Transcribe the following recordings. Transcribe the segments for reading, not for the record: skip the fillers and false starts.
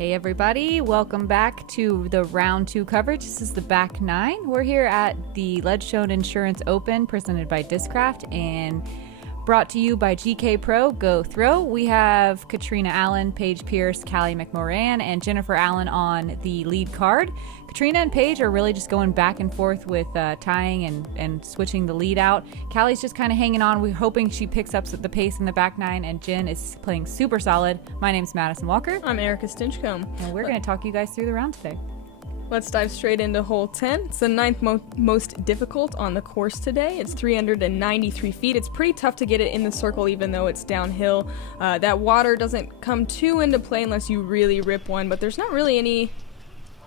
Hey everybody, welcome back to the round 2 coverage. This is the back 9. We're here at the Ledgestone Insurance Open presented by Discraft and brought to you by GK Pro Go Throw. We have Catrina Allen, Paige Pierce, Callie McMorran, and Jennifer Allen on the lead card. Catrina and Paige are really just going back and forth with tying and switching the lead out. Callie's just kind of hanging on. We're hoping she picks up the pace in the back 9, and Jen is playing super solid. My name's Madison Walker. I'm Erica Stinchcomb. And we're going to talk you guys through the round today. Let's dive straight into hole 10. It's the 9th most difficult on the course today. It's 393 feet. It's pretty tough to get it in the circle even though it's downhill. That water doesn't come too into play unless you really rip one, but there's not really any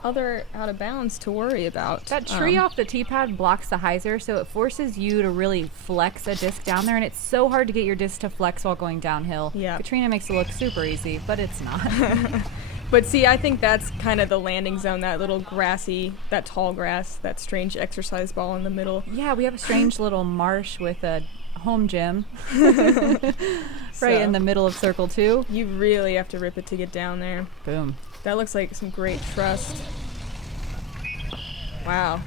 other out of bounds to worry about. That tree off the tee pad blocks the hyzer, so it forces you to really flex a disc down there, and it's so hard to get your disc to flex while going downhill. Yeah. Catrina makes it look super easy, but it's not. But see, I think that's kind of the landing zone, that little grassy, that tall grass, that strange exercise ball in the middle. Yeah, we have a strange little marsh with a home gym right in the middle of circle 2. You really have to rip it to get down there. Boom. That looks like some great trust. Wow.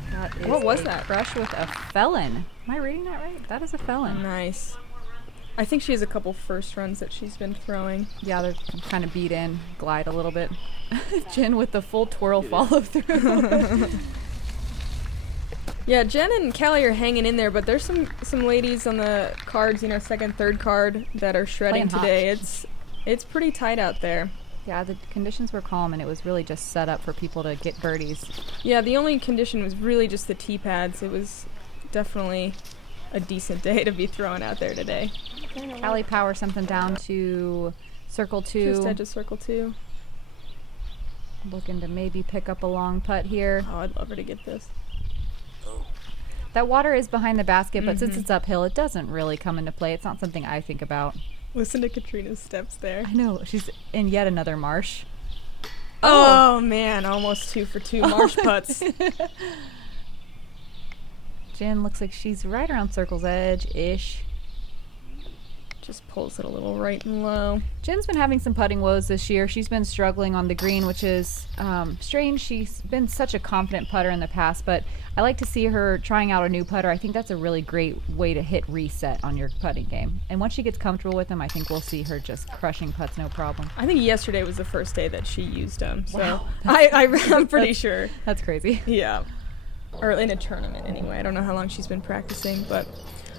What was that? Crush with a felon. Am I reading that right? That is a felon. Nice. I think she has a couple first runs that she's been throwing. Yeah, they're kind of beat in, glide a little bit. Jen with the full twirl follow through. Yeah, Jen and Callie are hanging in there, but there's some ladies on the cards, you know, second, third card that are shredding today. It's pretty tight out there. Yeah, the conditions were calm, and it was really just set up for people to get birdies. Yeah, the only condition was really just the tee pads. It was definitely a decent day to be throwing out there today. Callie power something down to circle 2. Just edge of circle 2. Looking to maybe pick up a long putt here. Oh, I'd love her to get this. That water is behind the basket, but since it's uphill, it doesn't really come into play. It's not something I think about. Listen to Katrina's steps there. I know. She's in yet another marsh. Oh man, almost 2 for 2 marsh putts. Jen looks like she's right around circle's edge-ish. Just pulls it a little right and low. Jen's been having some putting woes this year. She's been struggling on the green, which is strange. She's been such a confident putter in the past, but I like to see her trying out a new putter. I think that's a really great way to hit reset on your putting game. And once she gets comfortable with them, I think we'll see her just crushing putts, no problem. I think yesterday was the first day that she used them. So wow. I'm pretty sure. That's crazy. Yeah. Or in a tournament anyway. I don't know how long she's been practicing, but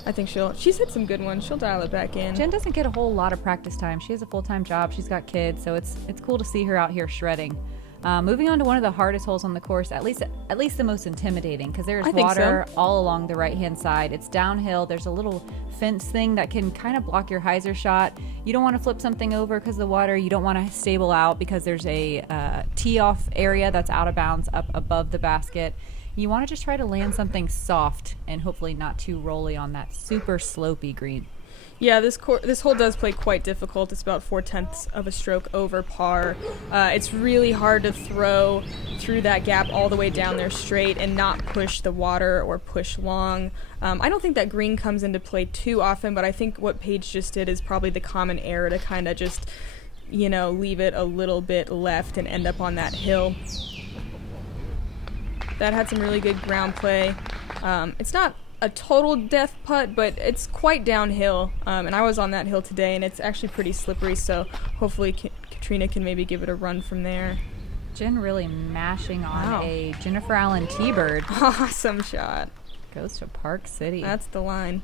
I think she's hit some good ones. She'll dial it back in. Jen doesn't get a whole lot of practice time. She has a full-time job. She's got kids, so it's cool to see her out here shredding. Moving on to one of the hardest holes on the course, at least the most intimidating, because there's water all along the right-hand side. It's downhill. There's a little fence thing that can kind of block your hyzer shot. You don't want to flip something over because of the water. You don't want to stable out because there's a tee-off area that's out of bounds up above the basket. You want to just try to land something soft and hopefully not too rolly on that super slopey green. Yeah, this hole does play quite difficult. It's about 4/10 of a stroke over par. It's really hard to throw through that gap all the way down there straight and not push the water or push long. I don't think that green comes into play too often, but I think what Paige just did is probably the common error to kind of just, you know, leave it a little bit left and end up on that hill. That had some really good ground play. It's not a total death putt, but it's quite downhill. And I was on that hill today, and it's actually pretty slippery, so hopefully Catrina can maybe give it a run from there. Jen really mashing on a Jennifer Allen T-bird. Awesome shot. Goes to Park City. That's the line.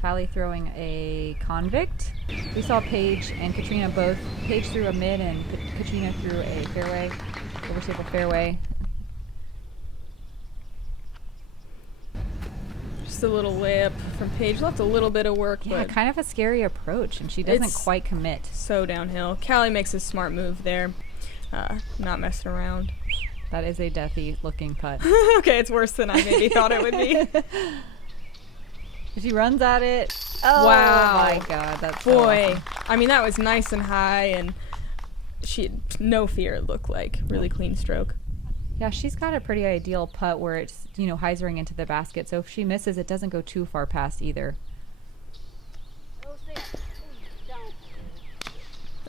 Callie throwing a convict. We saw Paige and Catrina both. Paige threw a mid and Catrina threw a fairway, overtable fairway. Just a little layup from Paige. Left a little bit of work, Yeah, but kind of a scary approach, and she doesn't quite commit. So downhill. Callie makes a smart move there. Not messing around. That is a deathy looking putt. Okay, it's worse than I maybe thought it would be. She runs at it. Oh, wow. My God, that's boy. So awesome. I mean, that was nice and high, and she had no fear, it looked like. Really clean stroke. Yeah, she's got a pretty ideal putt where it's, you know, hyzering into the basket. So if she misses, it doesn't go too far past either.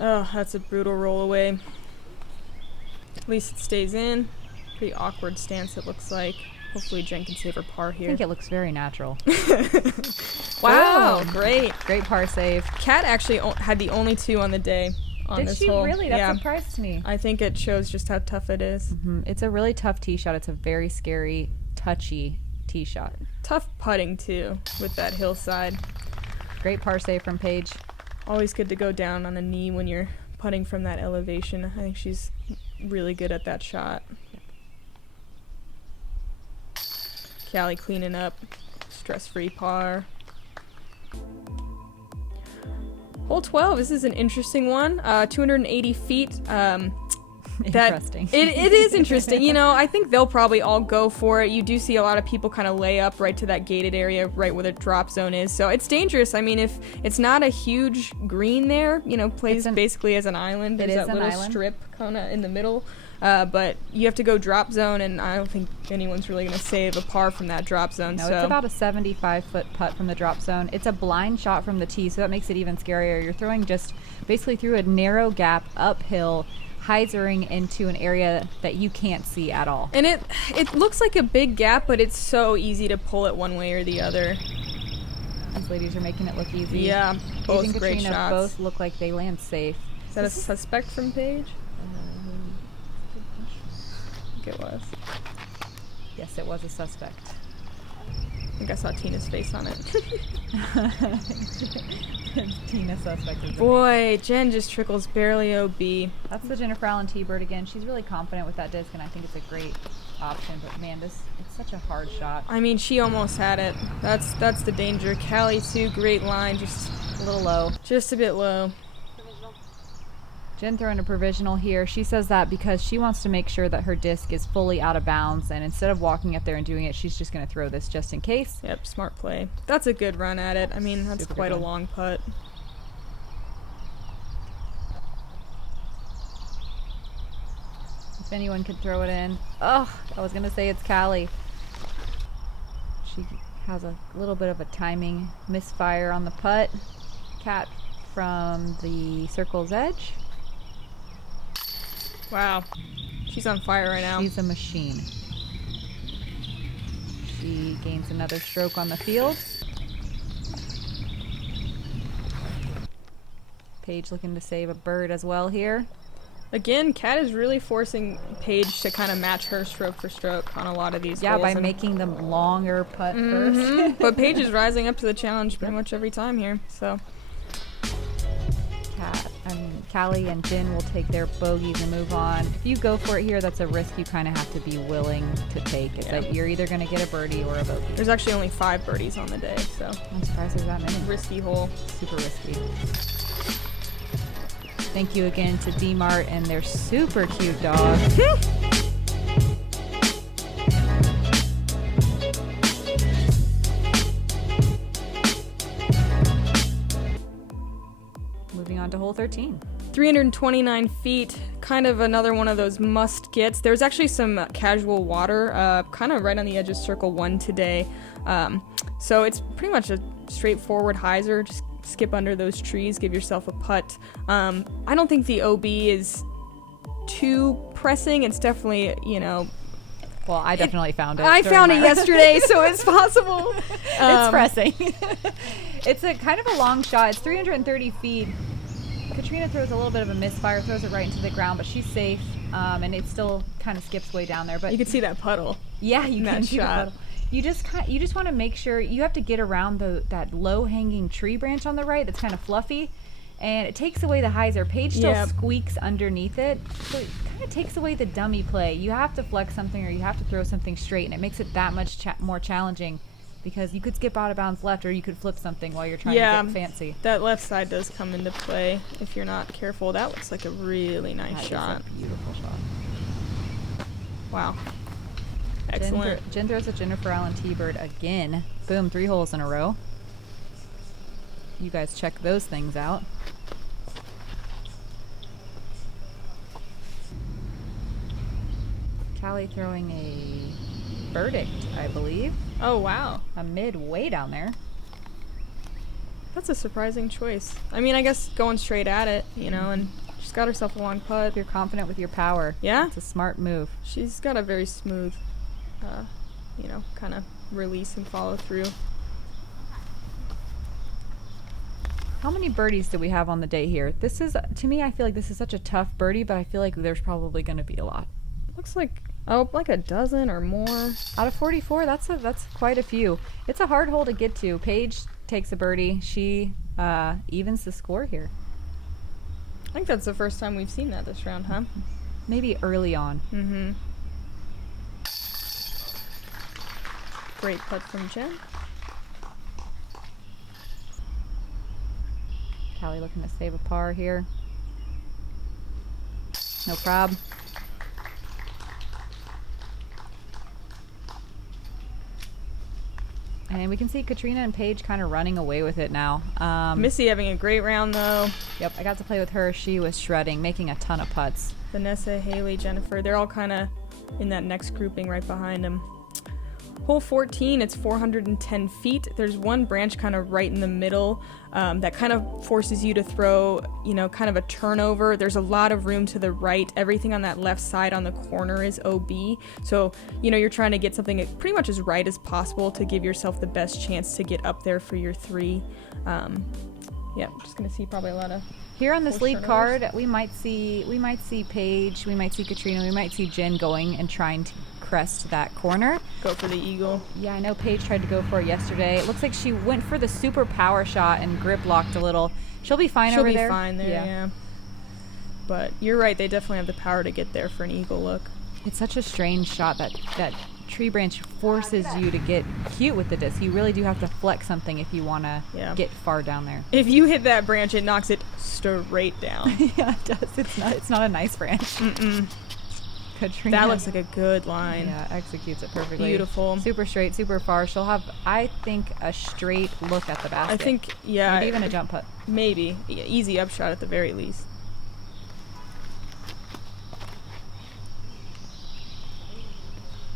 Oh, that's a brutal roll away. At least it stays in. Pretty awkward stance it looks like. Hopefully Jen can save her par I here. think it looks very natural. Wow, Boom. great. Great par save. Kat actually had the only 2 on the day on Did this she hole. really? That Yeah. surprised me. I think it shows just how tough it is. It's a really tough tee shot. It's a very scary, touchy tee shot. Tough putting too with that hillside. Great par save from Paige. Always good to go down on a knee when you're putting from that elevation. I think she's really good at that shot. Callie cleaning up. Stress-free par. Hole 12. This is an interesting one. 280 feet. Interesting. It is interesting. You know, I think they'll probably all go for it. You do see a lot of people kind of lay up right to that gated area, right where the drop zone is. So it's dangerous. I mean, if it's not a huge green there, you know, plays basically as an island. There's that little strip kind of in the middle. But you have to go drop zone, and I don't think anyone's really going to save a par from that drop zone. No, so. it's about a 75-foot putt from the drop zone. It's a blind shot from the tee, so that makes it even scarier. You're throwing just basically through a narrow gap uphill, hyzering into an area that you can't see at all. And it looks like a big gap, but it's so easy to pull it one way or the other. These ladies are making it look easy. Yeah, both Paige and great Catrina shots. both look like they land safe. Is that a suspect from Paige? I think it was. Yes, it was a suspect. I think I saw Tina's face on it. Tina suspect. Is Boy, Jen just trickles barely OB. That's the Jennifer Allen T-Bird again. She's really confident with that disc, and I think it's a great option. But man, it's such a hard shot. I mean, she almost had it. That's the danger. Callie too, great line, just A little low. Just a bit low. Jen throwing a provisional here. She says that because she wants to make sure that her disc is fully out of bounds, and instead of walking up there and doing it, she's just going to throw this just in case. Yep, smart play. That's a good run at it. I mean, that's Super quite a good. long putt. If anyone could throw it in. Oh, I was going to say it's Callie. She has a little bit of a timing misfire on the putt. Cat from the circle's edge. Wow. She's on fire right now. She's a machine. She gains another stroke on the field. Paige looking to save a bird as well here. Again, Kat is really forcing Paige to kind of match her stroke for stroke on a lot of these Yeah, holes. by making them longer putt first. But Paige is rising up to the challenge pretty much every time here. So Callie and Jen will take their bogeys and move on. If you go for it here, that's a risk you kind of have to be willing to take. It's that you're either going to get a birdie or a bogey. there's actually only 5 birdies on the day, so I'm surprised there's that many. risky hole. Super risky. Thank you again to D-Mart and their super cute dog. Moving on to hole 13. 329 feet, kind of another one of those must gets. There's actually some casual water, kind of right on the edge of circle 1 today. So it's pretty much a straightforward hyzer. Just skip under those trees, give yourself a putt. I don't think the OB is too pressing. It's definitely, you know, Well, I definitely found it. I during found it my- yesterday, so it's possible. It's pressing. It's a kind of a long shot. It's 330 feet. Catrina throws a little bit of a misfire, throws it right into the ground, but she's safe, and it still kind of skips way down there. But You can see that puddle. yeah, you in can that see the shot. puddle. You just want to make sure you have to get around that low hanging tree branch on the right that's kind of fluffy, and it takes away the hyzer. Paige still Yep. squeaks underneath it, so it kind of takes away the dummy play. You have to flex something or you have to throw something straight, and it makes it that much more challenging because you could skip out of bounds left or you could flip something while you're trying to get fancy. That left side does come into play if you're not careful. That looks like a really nice That is shot. a beautiful shot. Wow. Excellent. Jen throws a Jennifer Allen T-Bird again. Boom, 3 holes in a row. You guys check those things out. Callie throwing a verdict, I believe. Oh, wow. A mid way down there. That's a surprising choice. I mean, I guess going straight at it, you know, and she's got herself a long putt. If you're confident with your power, Yeah. it's a smart move. She's got a very smooth, you know, kind of release and follow through. How many birdies do we have on the day here? This is, to me, I feel like this is such a tough birdie, but I feel like there's probably going to be a lot. Looks like, oh, like a dozen or more. Out of 44, that's quite a few. It's a hard hole to get to. Paige takes a birdie. She evens the score here. I think that's the first time we've seen that this round, huh? Maybe early on. Mm-hmm. Great putt from Jen. Callie looking to save a par here. No prob. And we can see Catrina and Paige kind of running away with it now. Missy having a great round, though. Yep, I got to play with her. She was shredding, making a ton of putts. Vanessa, Haley, Jennifer, they're all kind of in that next grouping right behind them. Hole 14, it's 410 feet. There's one branch kind of right in the middle that kind of forces you to throw, you know, kind of a turnover. There's a lot of room to the right. Everything on that left side on the corner is OB. So, you know, you're trying to get something pretty much as right as possible to give yourself the best chance to get up there for your 3. Yeah, I'm just going to see probably a lot of... Here on this lead card, we might see Paige, we might see Catrina, we might see Jen going and trying to crest that corner. Go for the eagle. Yeah, I know Paige tried to go for it yesterday. It looks like she went for the super power shot and grip locked a little. She'll be fine over there. She'll be fine there, yeah. But you're right, they definitely have the power to get there for an eagle look. It's such a strange shot that tree branch forces you to get cute with the disc. You really do have to flex something if you want to get far down there. If you hit that branch, it knocks it straight down. Yeah, it does. It's not a nice branch. Mm-mm. Katrina, that looks like a good line. Yeah, executes it perfectly. Beautiful. Super straight, super far. She'll have, I think, a straight look at the basket. I think, yeah. Maybe even a jump putt. Maybe. Yeah, easy upshot at the very least.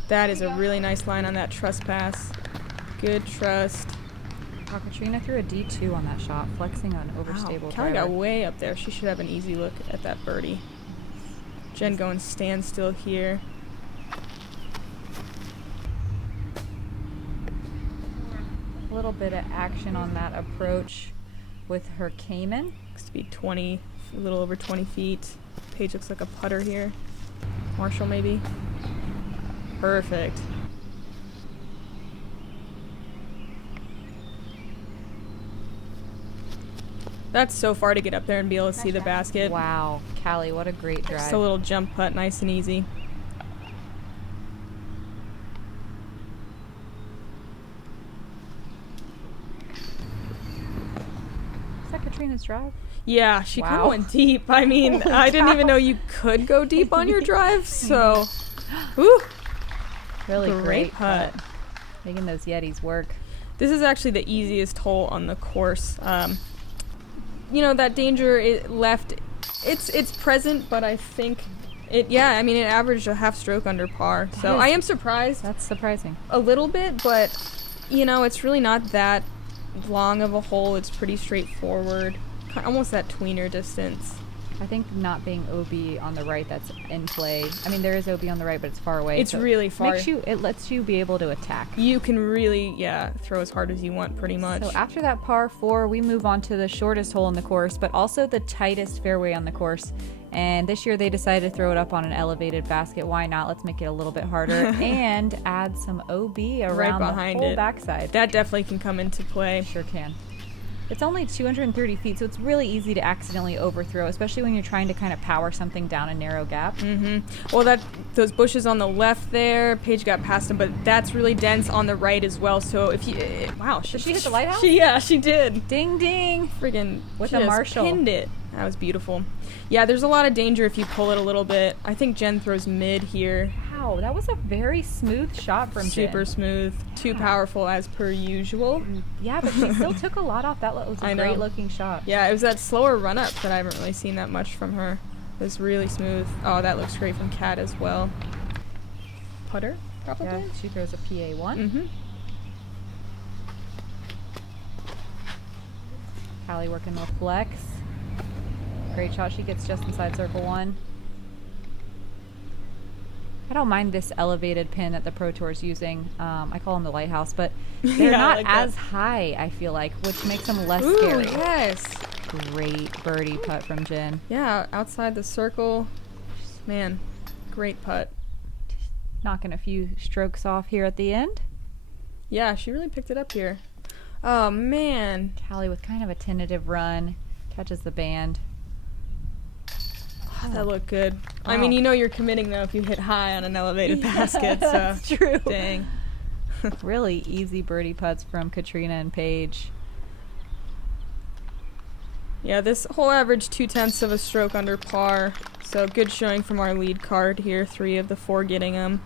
That is a really nice line on that trust pass. Good trust. Wow, Catrina threw a D2 on that shot, flexing on overstable Callie driver. got way up there. She should have an easy look at that birdie. Jen going standstill here. A little bit of action on that approach with her Cayman. Looks to be 20, a little over 20 feet. Paige looks like a putter here. Marshall maybe. Perfect. That's so far to get up there and be able to see the basket. Wow, Callie, what a great drive. Just a little jump putt, nice and easy. Is that Katrina's drive? Yeah, she kind of went deep. I mean, I didn't even know you could go deep on your drive, so... Woo! Really great putt. Making those Yetis work. This is actually the easiest hole on the course. You know, that danger left, it's present, but I think it averaged a half stroke under par. So I am surprised. That's surprising. A little bit, but, you know, it's really not that long of a hole. It's pretty straightforward. Almost that tweener distance. I think not being OB on the right, that's in play. I mean, there is OB on the right, but it's far away. It's so really far. It lets you be able to attack. You can really, throw as hard as you want, pretty much. So after that par 4, we move on to the shortest hole in the course, but also the tightest fairway on the course. And this year they decided to throw it up on an elevated basket. Why not? Let's make it a little bit harder and add some OB around the whole backside. That definitely can come into play. Sure can. It's only 230 feet, so it's really easy to accidentally overthrow, especially when you're trying to kind of power something down a narrow gap. Mm-hmm. Well, those bushes on the left there, Paige got past them, but that's really dense on the right as well. So if you, wow, did she hit the lighthouse? She did. Ding ding! Friggin' with a Marshall. Pinned it. That was beautiful. Yeah, there's a lot of danger if you pull it a little bit. I think Jen throws mid here. Wow, that was a very smooth shot from Jen. Super smooth. Too powerful as per usual. Yeah, but she still took a lot off. That was a great looking shot. Yeah, it was that slower run up that I haven't really seen that much from her. It was really smooth. Oh, that looks great from Kat as well. Putter, probably? Yeah, she throws a PA1. Mm-hmm. Callie working with flex. Great shot. She gets just inside circle 1. I don't mind this elevated pin that the Pro Tour is using. I call them the lighthouse, but they're Yeah, not like as that. high, I feel like, which makes them less Ooh, scary. yes. Great birdie putt from Jen. Yeah, outside the circle. Man, great putt. Knocking a few strokes off here at the end. Yeah, she really picked it up here. Oh, man. Callie with kind of a tentative run. Catches the band. Oh, that looked good. I Wow. mean, you know you're committing, though, if you hit high on an elevated basket. So. That's true. Dang. Really easy birdie putts from Catrina and Paige. Yeah, this whole average 0.2 of a stroke under par. So good showing from our lead card here. 3 of the 4 getting them.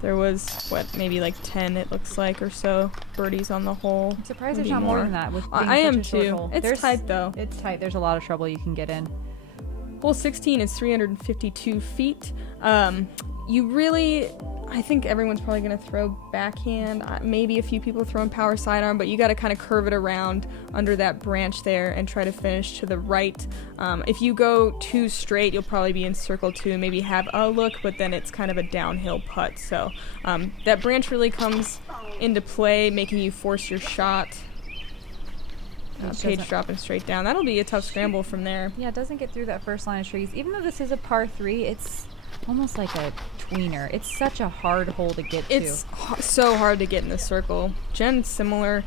There was, what, maybe like 10 it looks like or so birdies on the hole. I'm surprised there's Maybe not more than that. With being I such am a short too. hole. It's tight though. It's tight. There's a lot of trouble you can get in. Hole 16 is 352 feet. You really, I think everyone's probably going to throw backhand. Maybe a few people throwing power sidearm, but you got to kind of curve it around under that branch there and try to finish to the right. If you go too straight, you'll probably be in circle 2 and maybe have a look, but then it's kind of a downhill putt. So that branch really comes into play, making you force your shot. Paige dropping straight down. That'll be a tough scramble from there. Yeah, it doesn't get through that first line of trees. Even though this is a par 3, it's almost like a tweener. It's such a hard hole to get to. It's so hard to get in the circle. Jen, similar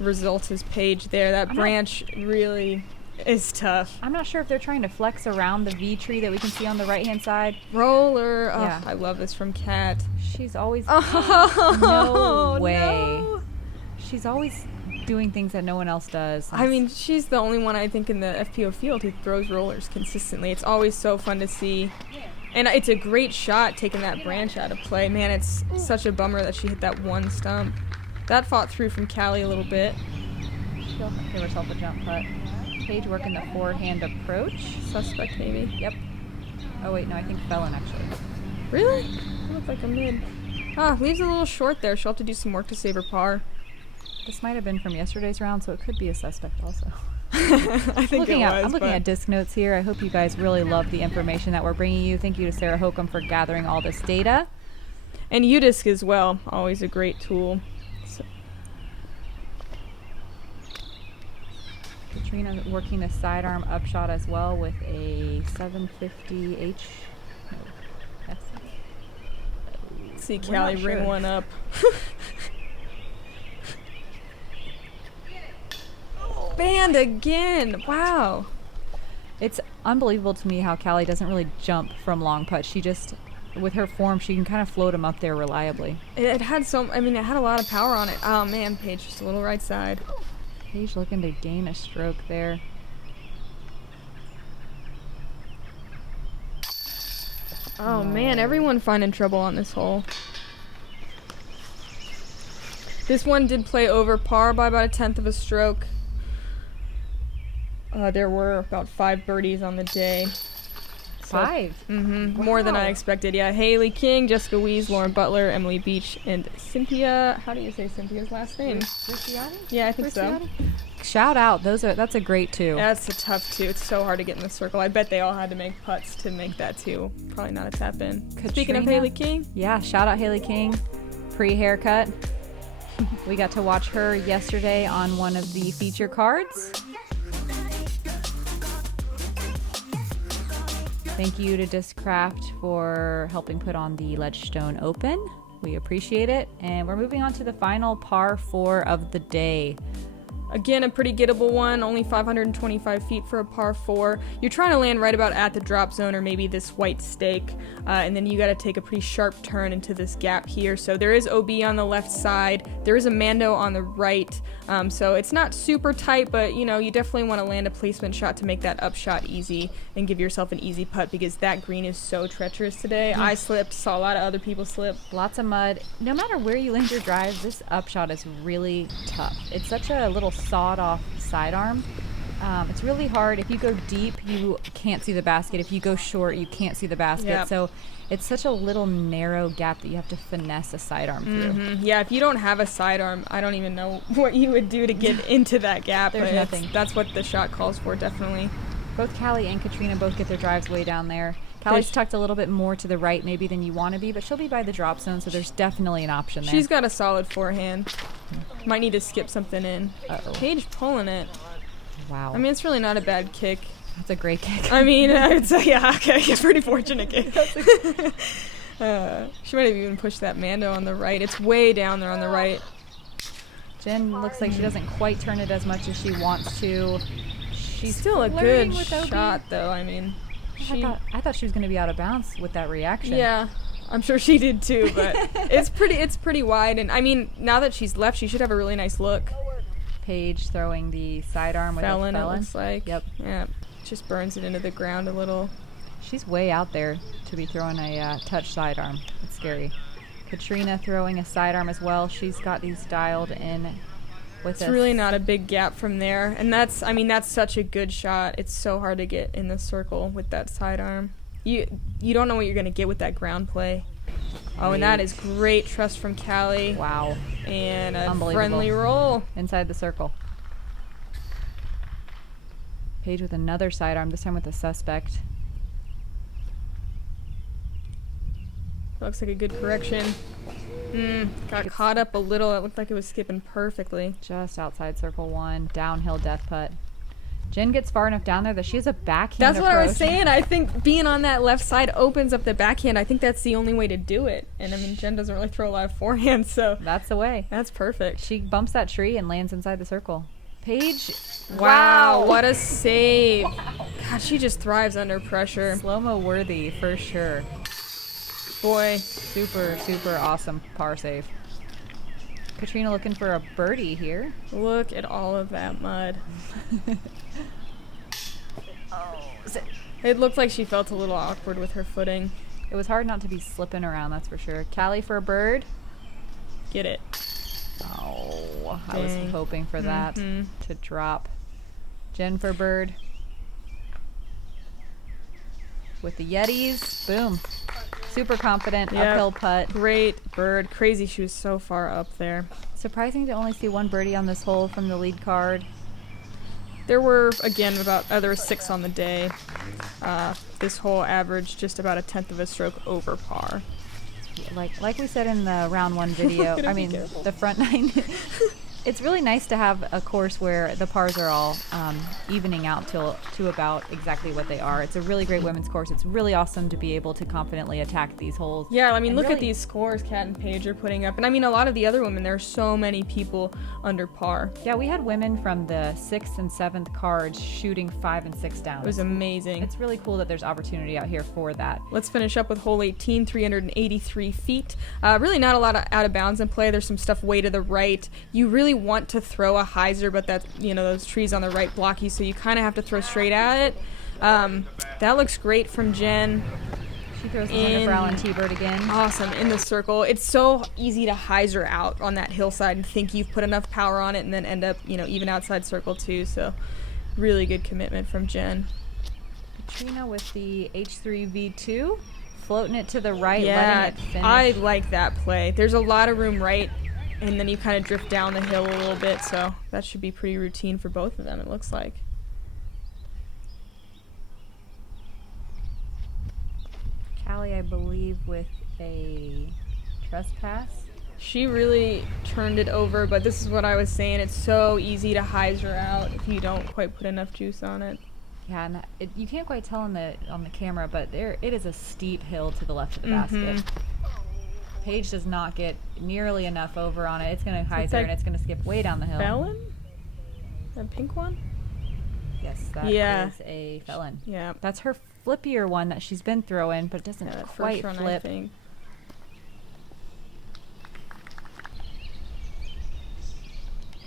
results as Paige there. That branch really is tough. I'm not sure if they're trying to flex around the V tree that we can see on the right-hand side. Roller. Oh, Yeah. I love this from Kat. She's always... Oh, no way. no. She's always doing things that no one else does. I mean, she's the only one I think in the FPO field who throws rollers consistently. It's always so fun to see. And it's a great shot taking that branch out of play. Man, it's such a bummer that she hit that one stump. That fought through from Callie a little bit. She'll give herself a jump putt. Paige working the forehand approach. Suspect maybe. Yep. Oh wait, no, I think Felon actually. Really? It looked like a mid. Ah, leaves a little short there. She'll have to do some work to save her par. This might have been from yesterday's round, so it could be a suspect also. I think it was. I'm looking but- at disc notes here. I hope you guys really love the information that we're bringing you. Thank you to Sarah Hokum for gathering all this data. And Udisc as well. Always a great tool. So, Catrina working the sidearm upshot as well with a 750H. No, that's see We're not Callie bring sure. one up. Band again. Wow. It's unbelievable to me how Callie doesn't really jump from long putts. She just, with her form, she can kind of float them up there reliably. It had it had a lot of power on it. Oh man, Paige just a little right side. Paige looking to gain a stroke there. Oh man, everyone finding trouble on this hole. This one did play over par by about 1/10 of a stroke. There were about 5 birdies on the day. 5. Mm-hmm. More than I Wow. expected. Yeah, Haley King, Jessica Wees, Lauren Butler, Emily Beach, and Cynthia. How do you say Cynthia's last name? Yeah, I think so. Shout out. That's a great two. That's a tough two. It's so hard to get in the circle. I bet they all had to make putts to make that two. Probably not a tap in. Speaking of Catrina? Haley King, Yeah, shout out Haley King. Pre-haircut. We got to watch her yesterday on one of the feature cards. Thank you to Discraft for helping put on the Ledgestone Open. We appreciate it. And we're moving on to the final par 4 of the day. again, a pretty gettable one, only 525 feet for a par 4. You're trying to land right about at the drop zone or maybe this white stake, and then you got to take a pretty sharp turn into this gap here. So there is OB on the left side, there is a Mando on the right, so it's not super tight, but you know, you definitely want to land a placement shot to make that upshot easy and give yourself an easy putt because that green is so treacherous today. I slipped, saw a lot of other people slip. Lots of mud. No matter where you land your drive, this upshot is really tough. It's such a little sawed-off sidearm It's really hard. If you go deep, you can't see the basket. If you go short, you can't see the basket. Yep. So it's such a little narrow gap that you have to finesse a sidearm through. Yeah, if you don't have a sidearm, I don't even know what you would do to get into that gap. There's but nothing. That's what the shot calls for, definitely. Both Callie and Catrina both get their drives way down there. Callie's tucked a little bit more to the right maybe than you want to be, but she'll be by the drop zone, so there's definitely an option there. She's got a solid forehand. Might need to skip something in. Uh-oh. Paige pulling it. Wow. I mean, it's really not a bad kick. That's a great kick. I mean, I would say, yeah, okay, it's a pretty fortunate kick. She might have even pushed that Mando on the right. It's way down there on the right. Jen looks like she doesn't quite turn it as much as she wants to. She's Still a flirting good with OB. shot, though. I mean, I thought she was going to be out of bounds with that reaction. yeah, I'm sure she did too. But it's pretty wide, and I mean, now that she's left, she should have a really nice look. Paige throwing the sidearm with Felon, a it felon. looks like. Yep. Yeah, just burns it into the ground a little. She's way out there to be throwing a touch sidearm. It's scary. Catrina throwing a sidearm as well. She's got these dialed in with It's really not a big gap from there, and that's such a good shot. It's so hard to get in the circle with that sidearm. You don't know what you're gonna get with that ground play. Oh, and that is great trust from Callie. Wow. And a Unbelievable. friendly roll. Inside the circle. Paige with another sidearm, this time with a suspect. Looks like a good correction. Got caught up a little. It looked like it was skipping perfectly. Just outside circle one, downhill death putt. Jen gets far enough down there that she has a backhand That's what I was approach. saying. I think being on that left side opens up the backhand. I think that's the only way to do it. And I mean, Jen doesn't really throw a lot of forehand, so That's the way. that's perfect. She bumps that tree and lands inside the circle. Paige, Wow, what a save. God, she just thrives under pressure. slow-mo worthy for sure. Boy, Super, super awesome par save. Catrina looking for a birdie here. look at all of that mud. It looked like she felt a little awkward with her footing. It was hard not to be slipping around, that's for sure. Callie for a bird. Get it. Oh, I was Dang. hoping for that to drop. Jen for bird. With the Yetis. Boom. Super confident. Yep. Uphill putt. Great bird. Crazy she was so far up there. Surprising to only see one birdie on this hole from the lead card. There were, again, there were 6 on the day. This hole averaged just about a 1/10 of a stroke over par. Like we said in the round one video, Gotta I be mean, careful. the front nine, it's really nice to have a course where the pars are all evening out to about exactly what they are. It's a really great women's course. It's really awesome to be able to confidently attack these holes. Yeah, I mean, And look at really- these scores Kat and Paige are putting up. And I mean, a lot of the other women, there are so many people under par. Yeah, we had women from the 6th and 7th cards shooting 5 and 6 down. It was amazing. It's really cool that there's opportunity out here for that. Let's finish up with hole 18, 383 feet. Really not a lot of out of bounds in play. There's some stuff way to the right. You really want to throw a hyzer, but that's, those trees on the right block you, so you kind of have to throw straight at it. That looks great from Jen. She throws the Wonderful Allen T-Bird again. Awesome, in the circle. It's so easy to hyzer out on that hillside and think you've put enough power on it and then end up, even outside circle too. So really good commitment from Jen. Katrina with the H3V2, floating it to the right, Yeah, letting it finish. I like that play. There's a lot of room right, and then you kind of drift down the hill a little bit, so that should be pretty routine for both of them, it looks like. Callie, I believe, with a trespass. She really turned it over, but this is what I was saying. It's so easy to hyzer out if you don't quite put enough juice on it. Yeah, and you can't quite tell on the camera, but it is a steep hill to the left of the basket. Paige does not get nearly enough over on it. It's going to hyzer that and it's going to skip way down the hill. Felon? That pink one? Yes, that is a felon. Yeah. That's her flippier one that she's been throwing, but it doesn't That quite first run, I flip. think.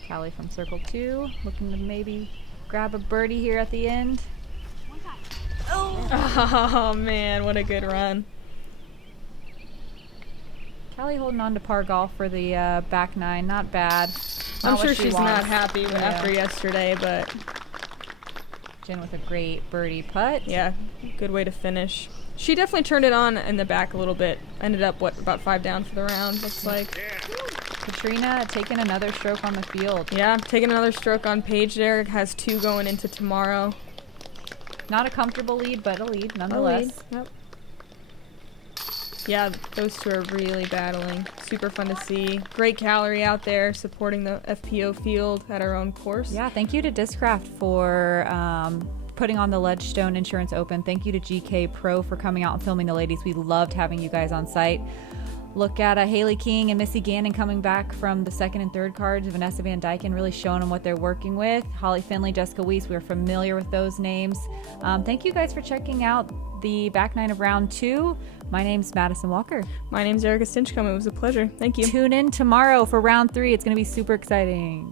Callie from circle 2, looking to maybe grab a birdie here at the end. Oh man, what a good run. Callie holding on to par golf for the back 9. Not bad. I'm Not what sure she she's wants. not happy after yesterday, but Jen with a great birdie putt. Yeah, good way to finish. She definitely turned it on in the back a little bit. Ended up, about 5 down for the round, looks like. Katrina taking another stroke on the field. Yeah, taking another stroke on Paige there. Has 2 going into tomorrow. Not a comfortable lead, but a lead nonetheless. Yep. Yeah, those 2 are really battling. Super fun to see. Great Callie out there supporting the FPO field at our own course. Yeah, thank you to Discraft for putting on the Ledgestone Insurance Open. Thank you to GK Pro for coming out and filming the ladies. We loved having you guys on site. Look at Haley King and Missy Gannon coming back from the 2nd and 3rd cards. Vanessa Van Dyken really showing them what they're working with. Holly Finley, Jessica Weiss, we're familiar with those names. Thank you guys for checking out the back 9 of round 2. My name's Madison Walker. My name's Erica Stinchcomb. It was a pleasure. Thank you. Tune in tomorrow for round 3. It's going to be super exciting.